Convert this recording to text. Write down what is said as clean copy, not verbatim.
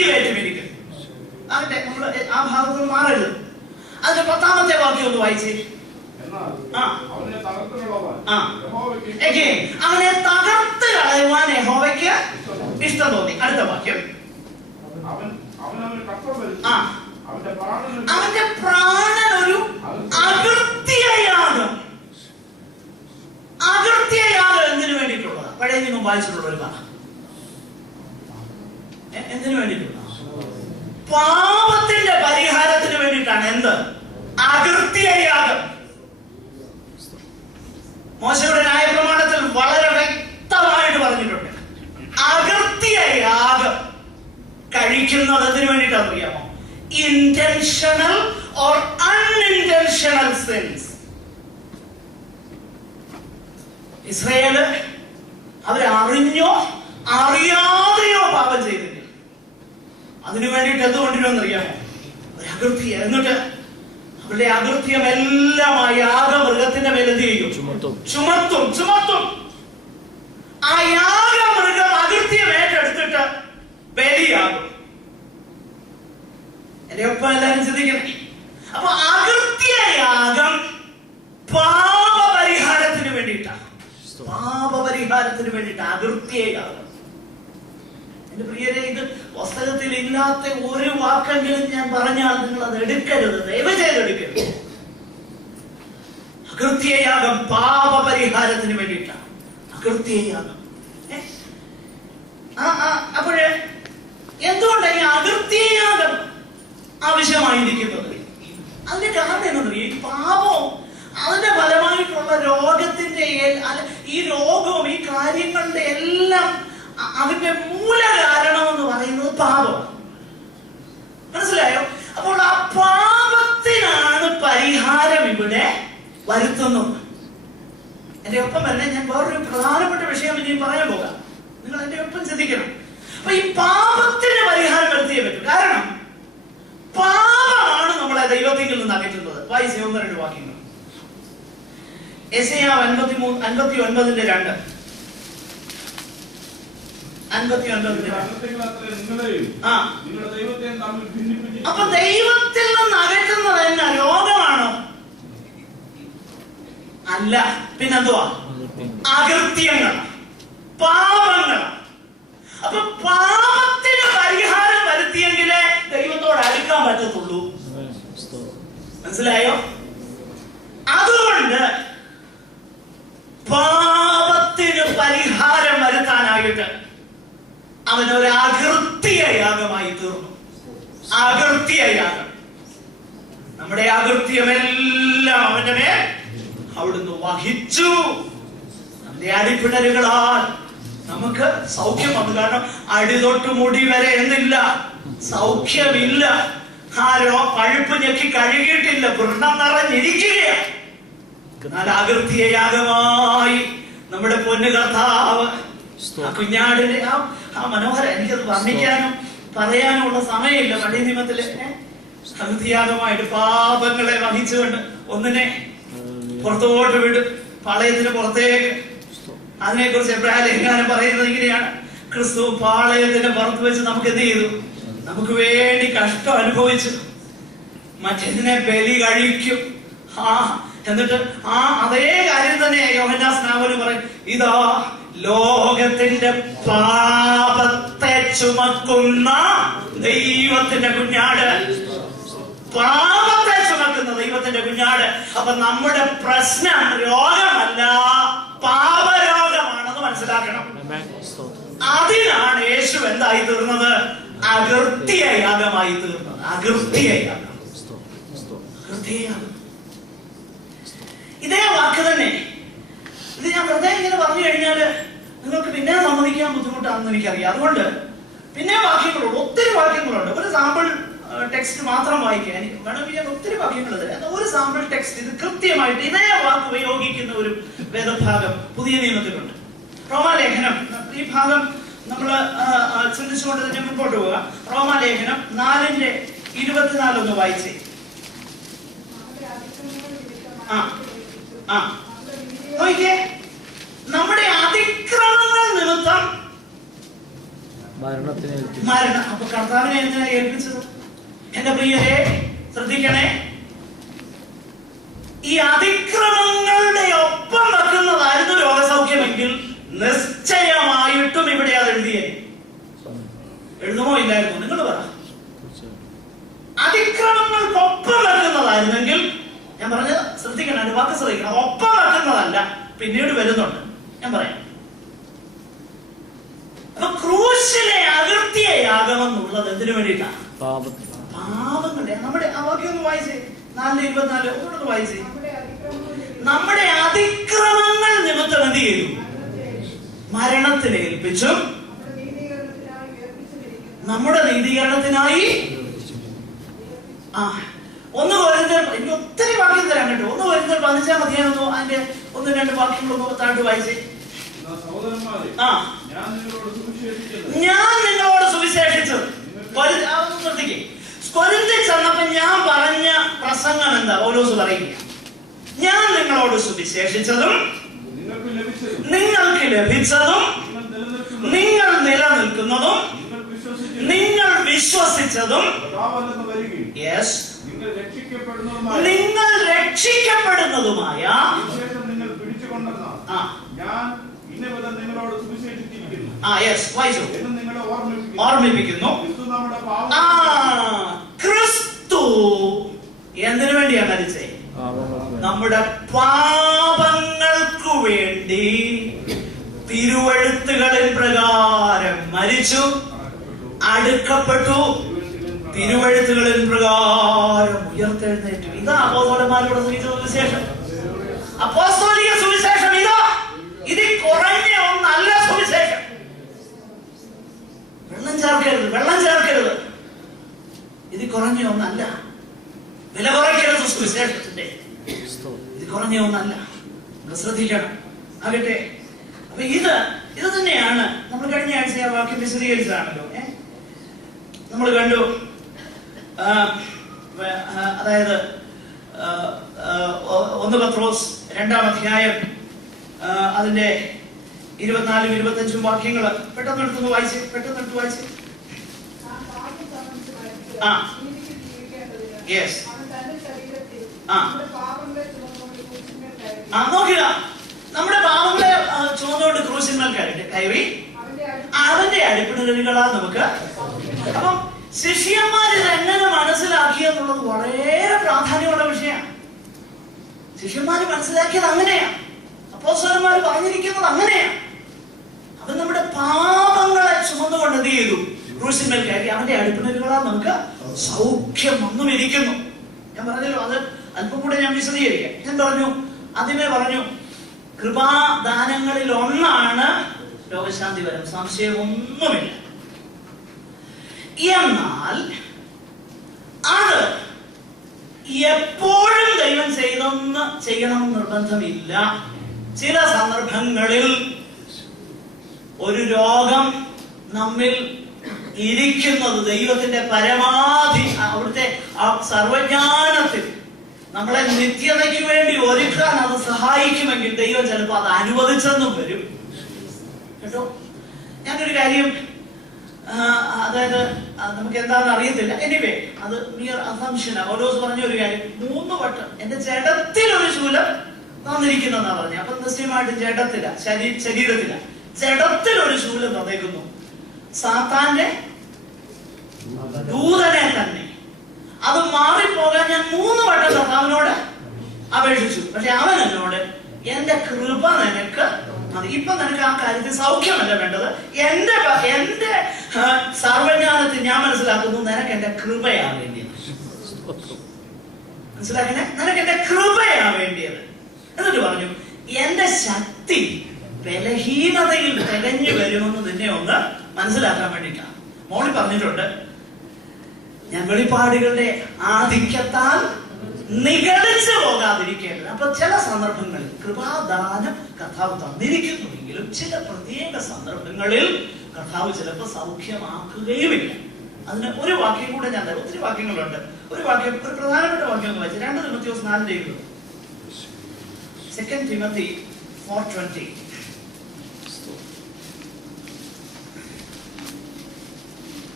ദൈവേറ്റുമിരിക്കും. അതിന്റെ നമ്മൾ ആ ഭാഗത്ത് മാറരുത്. അതിന്റെ 10ാമത്തെ വാക്യം ഒന്ന് വായിച്ചേ. അവനെ തകർത്ത് കളയുവാൻ യഹോവയ്ക്ക് ഇഷ്ടം തോന്നി. അടുത്ത വാക്യം, അവന്റെ പ്രാണൻ ഒരു അകൃത്യയാഗം. അകൃത്യയാഗം എന്തിനു വേണ്ടിയിട്ടുള്ളതാ? പഴയ നിയമം വായിച്ചിട്ടുള്ള ഒരു കഥ. എന്തിനു വേണ്ടിയിട്ടുള്ള? പാപത്തിന്റെ പരിഹാരത്തിന് വേണ്ടിയിട്ടാണ്. എന്ത്? അകൃത്യയാഗം. മോശയുടെ ന്യായപ്രമാണത്തിൽ വളരെ വ്യക്തമായിട്ട് പറഞ്ഞിട്ടുണ്ട്. അകൃത്യയാഗം കഴിക്കുന്നത് എന്തിനു വേണ്ടിയിട്ടാണ് അറിയാമോ? Intentional or unintentional sins. Israel അവരറിഞ്ഞോ അറിയാതെയോ പാപം ചെയ്തില്ല. അതിനു വേണ്ടിയിട്ട് എന്തുകൊണ്ടിരുമെന്ന് അറിയാമോ? ഒരകൃത്യം. എന്നിട്ട് അവരുടെ അകൃത്യം എല്ലാം ആ യാഗമൃഗത്തിന്റെ മേൽ എന്ത് ചെയ്യും? ചുമത്തും. ആ യാഗമൃഗം അകൃത്യം ഏറ്റെടുത്തിട്ട് ബലിയാകും. എന്റെ ഒപ്പം എല്ലാരും ചിന്തിക്കണേ. അപ്പൊ അകൃത്യയാഗം പാപപരിഹാരത്തിന് വേണ്ടിയിട്ടാണ്. പാപപരിഹാരത്തിന് വേണ്ടിയിട്ട് അകൃത്യയാഗം. എന്റെ പ്രിയരെ, ഇത് പുസ്തകത്തിൽ ഇല്ലാത്ത ഒരു വാക്കെങ്കിലും ഞാൻ പറഞ്ഞാൽ നിങ്ങൾ അത് എടുക്കരുത്, ദയവ് ചെയ്തെടുക്കരുത്. അകൃത്യയാഗം പാപപരിഹാരത്തിന് വേണ്ടിയിട്ടാണ്. അകൃത്യയാഗം. അപ്പോഴേ എന്തുകൊണ്ടാണ് ഈ അകൃത്യയാഗം ആവശ്യമായിരിക്കുന്നത്? അതിന്റെ കാരണം എന്താ? ഈ പാപവും അതിന്റെ ഫലമായിട്ടുള്ള രോഗത്തിന്റെ ഈ രോഗവും ഈ കാര്യങ്ങളുടെ എല്ലാം അതിന്റെ മൂല കാരണം എന്ന് പറയുന്നത് പാപമാണ്. മനസ്സിലായോ? അപ്പോൾ ആ പാപത്തിനാണ് പരിഹാരം ഇവിടെ വരുത്തുന്നത്. എന്റെ ഒപ്പം തന്നെ ഞാൻ വേറൊരു പ്രധാനപ്പെട്ട വിഷയം ഇനി പറയാൻ പോകാം. നിങ്ങൾ എന്റെ ഒപ്പം ചിന്തിക്കണം. അപ്പൊ ഈ പാപത്തിന് പരിഹാരം വരുത്തിയേ പറ്റും. കാരണം പാപമാണ് നമ്മളെ ദൈവത്തിൽ നിന്ന് അകറ്റുന്നത്. വായിച്ച 1-2 വാക്യങ്ങൾ. യെശയ്യാ 59:2. 59:2. അപ്പൊ ദൈവത്തിൽ നിന്ന് അകറ്റുന്നത് എന്നാ? രോഗമാണോ? അല്ല. പിന്നെന്തുവാ? അകൃത്യങ്ങൾ, പാപങ്ങൾ. അപ്പൊ പാപത്തിന് പരിഹാരം വരുത്തിയെങ്കിലേ ദൈവത്തോട് അടുക്കാൻ പറ്റത്തുള്ളൂ. മനസ്സിലായോ? അതുകൊണ്ട് പാപത്തിന് പരിഹാരം വരുത്താനായിട്ട് അവനൊരു അകൃത്യയാഗമായി തീർന്നു. അകൃത്യയാഗം. നമ്മുടെ അകൃത്യമെല്ലാം അവന്റെ മേൽ അവിടുന്ന് വഹിച്ചു. നമ്മുടെ അടിപ്പിണരുകളാൽ നമുക്ക് സൗഖ്യം വന്നു. കാരണം അടിതൊട്ട് മുടി വരെ എന്നില്ല, സൗഖ്യമില്ല. ആരോ പഴുപ്പ് ഞെക്കി കഴുകിയിട്ടില്ല, വൃണം നിറഞ്ഞിരിക്കുകയാണ്. എന്നാൽ അകൃത്യയാഗമായി നമ്മുടെ പൊന്നു കർത്താവ് ആ കുഞ്ഞാടിന്റെ ആ മനോഹരം, എനിക്കത് വർണ്ണിക്കാനും പറയാനുമുള്ള സമയമില്ല. പഴയ നിയമത്തിലെ അകൃത്യയാഗമായിട്ട് പാപങ്ങളെ വഹിച്ചുകൊണ്ട് ഒന്നിനെ പുറത്തോട്ട് വിടും, പാളയത്തിന് പുറത്തേക്ക്. അതിനെക്കുറിച്ച് എബ്രായ ലേഖനം പറയുന്നത് ഇങ്ങനെയാണ്: ക്രിസ്തു പാളയത്തിന് പുറത്ത് വെച്ച് നമുക്ക് എന്ത് ചെയ്തു? നമുക്ക് വേണ്ടി കഷ്ടം അനുഭവിച്ചു. മറ്റേതിനെ ബലി കഴിക്കും. എന്നിട്ട് അതേ കാര്യം തന്നെ യോഹന്നാൻ സ്നാപകൻ പറയും: ഇതാ ലോകത്തിന്റെ പാപത്തെ ചുമക്കുന്ന ദൈവത്തിന്റെ കുഞ്ഞാട്. പാപത്തെ ചുമക്കുന്ന ദൈവത്തിന്റെ കുഞ്ഞാട്. അപ്പൊ നമ്മുടെ പ്രശ്നം രോഗമല്ല, പാപരോഗമാണെന്ന് മനസ്സിലാക്കണം. അതിനാണ് യേശു എന്തായി തീർന്നത്? അകൃത്യയാഗമായി തീർന്നത്. അകൃത്യയാഗം. ഇതേ വാക്ക് തന്നെ. ഇത് ഞാൻ വെറുതെ ഇങ്ങനെ പറഞ്ഞു കഴിഞ്ഞാല് നിങ്ങൾക്ക് പിന്നെ സമ്മതിക്കാൻ ബുദ്ധിമുട്ടാണെന്ന് എനിക്കറിയാം. അതുകൊണ്ട് പിന്നെ വാക്യങ്ങളുണ്ട്, ഒത്തിരി വാക്യങ്ങളുണ്ട്. ഒരു സാമ്പിൾ ടെക്സ്റ്റ് മാത്രം വായിക്കാൻ വേണമെങ്കിൽ ഞാൻ ഒത്തിരി വാക്യങ്ങൾ തരാം. ഒരു സാമ്പിൾ ടെക്സ്റ്റ് ഇത് കൃത്യമായിട്ട് ഇതേ വാക്ക് ഉപയോഗിക്കുന്ന ഒരു വേദഭാഗം പുതിയ നിയമത്തിലുണ്ട്. റോമാലേഖനം. ഈ ഭാഗം നമ്മൾ ചിന്തിച്ചുകൊണ്ട് തന്നെ മുമ്പോട്ട് പോവുക. റോമാലേഖനം 4:24 ഒന്ന് വായിച്ചേ. നോക്കിയേ, നമ്മുടെ അതിക്രമങ്ങൾ നിമിത്തം മരണം. അപ്പൊ കർത്താവിനെ എന്തിനാ ഏൽപ്പിച്ചത്? എന്റെ പ്രിയരെ ശ്രദ്ധിക്കണേ, ഈ അതിക്രമങ്ങളുടെ ഒപ്പം വെക്കുന്നതായിരുന്നു രോഗസൗഖ്യമെങ്കിൽ നിശ്ചയമായിട്ടും ഇവിടെ അത് എഴുതിയേ. എഴുതുമോ ഇല്ലായിരുന്നു? നിങ്ങൾ പറ. അതിക്രമങ്ങൾക്കൊപ്പം വെക്കുന്നതായിരുന്നെങ്കിൽ, ഞാൻ പറഞ്ഞത് ശ്രദ്ധിക്കണം, എന്റെ വാക്ക് ശ്രദ്ധിക്കണം, ഒപ്പം വെക്കുന്നതല്ല, പിന്നീട് വരുന്നുണ്ട്. ഞാൻ പറയാം. അപ്പൊ ക്രൂശിലെ അകൃത്യയാകമെന്നുള്ളത് എന്തിനു വേണ്ടിയിട്ടാണ്? പാപങ്ങളുടെ. നമ്മുടെ ആ വാക്യം ഒന്ന് വായിച്ചേ, 4:24 ഒന്നുകൂടെ വായിച്ചേ. നമ്മുടെ അതിക്രമങ്ങൾ നിമിത്തം എന്ത് ചെയ്തു? മരണത്തിന് ഏൽപ്പിച്ചും നമ്മുടെ നീതീകരണത്തിനായി. ഒന്ന് കൊരിന്ത്യർ, എനിക്ക് ഒത്തിരി വാക്യം തരാൻ കേട്ടോ. 1 കൊരിന്ത്യർ 15 അധ്യായം അതിന്റെ 1-2 വാക്യങ്ങളൊന്ന് താഴ്ത്തി വായിച്ചേ. ഞാൻ നിങ്ങളോട് സുവിശേഷിച്ചത്. ശ്രദ്ധിക്കേ, കൊരിന്ത്യർ ചെന്നപ്പോ ഞാൻ പറഞ്ഞ പ്രസംഗം എന്താ? പൗലോസ് പറയുക, ഞാൻ നിങ്ങളോട് സുവിശേഷിച്ചതും നിങ്ങൾക്ക് ലഭിച്ചതും നിങ്ങൾ നിലനിൽക്കുന്നതും നിങ്ങൾ വിശ്വസിച്ചതും നിങ്ങൾ രക്ഷിക്കപ്പെടുന്നതുമായ ഓർമ്മിപ്പിക്കുന്നു. ക്രിസ്തു എന്തിനു വേണ്ടിയാ മരിച്ചേ? നമ്മുടെ പാപങ്ങൾക്കു വേണ്ടി തിരുവെഴുത്തുകളിൻ പ്രകാരം മരിച്ചു, അടുക്കപ്പെട്ടു, തിരുവെഴുത്തുകളിൻ പ്രകാരം ഉയർത്തെഴുന്നേറ്റു. ഇതാ അപ്പോസ്തലന്മാരുടെ സുവിശേഷം. അപ്പോസ്തലിക സുവിശേഷം ഇതാ. ഇതിൽ കുറഞ്ഞ ഒന്നല്ല സുവിശേഷം. വെള്ളം ചേർക്കരുത്. ഇത് കുറഞ്ഞ ഒന്നല്ല. വില കുറയ്ക്കരുത് സുവിശേഷത്തിന്റെ. ഇത് കുറഞ്ഞ ഒന്നല്ല. ശ്രദ്ധിക്കണം. ആകട്ടെ, അപ്പൊ ഇത് തന്നെയാണ് നമ്മൾ കഴിഞ്ഞ ആഴ്ച ആ വാക്യം വിശദീകരിച്ചതാണല്ലോ. നമ്മൾ കണ്ടു, അതായത് 1 പത്രോസ് 2-ാം അധ്യായം അതിന്റെ 24-25 വാക്യങ്ങൾ പെട്ടെന്ന് വായിച്ച്. നോക്കുക, നമ്മുടെ പാപങ്ങളെ ചുമന്നുകൊണ്ട് ക്രൂശിന്മേൽ കയറി അവന്റെ അടിപ്പിണരുകളാൽ നമുക്ക്. അപ്പം ശിഷ്യന്മാരിത് എങ്ങനെ മനസ്സിലാക്കി എന്നുള്ളത് വളരെ പ്രാധാന്യമുള്ള വിഷയമാണ്. ശിഷ്യന്മാര് മനസ്സിലാക്കിയത് അങ്ങനെയാണ്. അപ്പോസ്തലന്മാർ പറഞ്ഞിരിക്കുന്നത് അങ്ങനെയാണ്. അവൻ നമ്മുടെ പാപങ്ങളെ ചുമന്നുകൊണ്ട് എന്ത് ചെയ്തു? ക്രൂശിന്മേൽ കയറി അവന്റെ അടിപ്പിണരുകളാൽ നമുക്ക് സൗഖ്യം വന്നുമിരിക്കുന്നു. ഞാൻ പറഞ്ഞല്ലോ, അത് അല്പം കൂടെ ഞാൻ വിശദീകരിക്കാം. ഞാൻ പറഞ്ഞു, ആദ്യമേ പറഞ്ഞു, കൃപാദാനങ്ങളിൽ ഒന്നാണ് രോഗശാന്തി വരം, സംശയമൊന്നുമില്ല. എന്നാൽ അത് എപ്പോഴും ദൈവം ചെയ്യണമെന്ന് നിർബന്ധമില്ല. ചില സന്ദർഭങ്ങളിൽ ഒരു രോഗം നമ്മിൽ ഇരിക്കുന്നത് ദൈവത്തിന്റെ പരമാധി അവിടുത്തെ ആ സർവജ്ഞാനത്തിൽ നമ്മളെ നിത്യതയ്ക്ക് വേണ്ടി ഒരുക്കാൻ അത് സഹായിക്കുമെങ്കിൽ ദൈവം ചിലപ്പോൾ അത് അനുവദിച്ചെന്നും വരും കേട്ടോ. ഞാനൊരു കാര്യം, അതായത് നമുക്ക് എന്താണെന്ന് അറിയത്തില്ല, എനിവേ അത് മിയർ അസംഷനാ. പൗലോസ് പറഞ്ഞ ഒരു കാര്യം, 3 വട്ടം എന്റെ ജഡത്തിൽ ഒരു ശൂലം തന്നിരിക്കുന്നെന്നാ പറഞ്ഞ. അപ്പൊ നിശ്ചയമായിട്ട് ജഡത്തില, ശരീരത്തില, ജഡത്തിൽ ഒരു ശൂലം തന്നേക്കുന്നു. സാത്താന്റെ ദൂതനെ തന്നെ. അത് മാറിപ്പോകാൻ ഞാൻ 3 വട്ടം കർത്താവിനോട് അപേക്ഷിച്ചു. പക്ഷെ അവൻ എന്നോട്, എന്റെ കൃപ നിനക്ക് മതി. ഇപ്പൊ നിനക്ക് ആ കാര്യത്തിൽ സൗഖ്യമല്ല വേണ്ടത്, എന്റെ സർവജ്ഞാനത്തിൽ ഞാൻ മനസ്സിലാക്കുന്നു നിനക്ക് എന്റെ കൃപയാ വേണ്ടിയത്. മനസ്സിലാക്കണേ, നിനക്ക് എന്റെ കൃപയാ വേണ്ടിയത്. എന്നിട്ട് പറഞ്ഞു, എന്റെ ശക്തി ബലഹീനതയിൽ തികഞ്ഞു വരുമെന്ന് നിന്നെ ഒന്ന് മനസ്സിലാക്കാൻ വേണ്ടിയിട്ടാണ്. മോളി പറഞ്ഞിട്ടുണ്ട്, ഞാൻ വെളിപ്പാടുകളുടെ ആധിക്യത്താൽ നിഗളിച്ചു പോകാതിരിക്കേണ്ടത്. അപ്പൊ ചില സന്ദർഭങ്ങളിൽ കൃപാദാനം കർത്താവ് തന്നിരിക്കുന്നുവെങ്കിലും ചില പ്രത്യേക സന്ദർഭങ്ങളിൽ കർത്താവ് ചിലപ്പോൾ സൗഖ്യമാക്കുകയുമില്ല. അതിന് ഒരു വാക്യം കൂടെ ഞാൻ തരാം. ഒത്തിരി വാക്യങ്ങളുണ്ട്. ഒരു പ്രധാനപ്പെട്ട വാക്യം ഒന്ന് വായിച്ചു. 2 തിമോഥെയോസ് 4:20. 2 Timothy 4:20.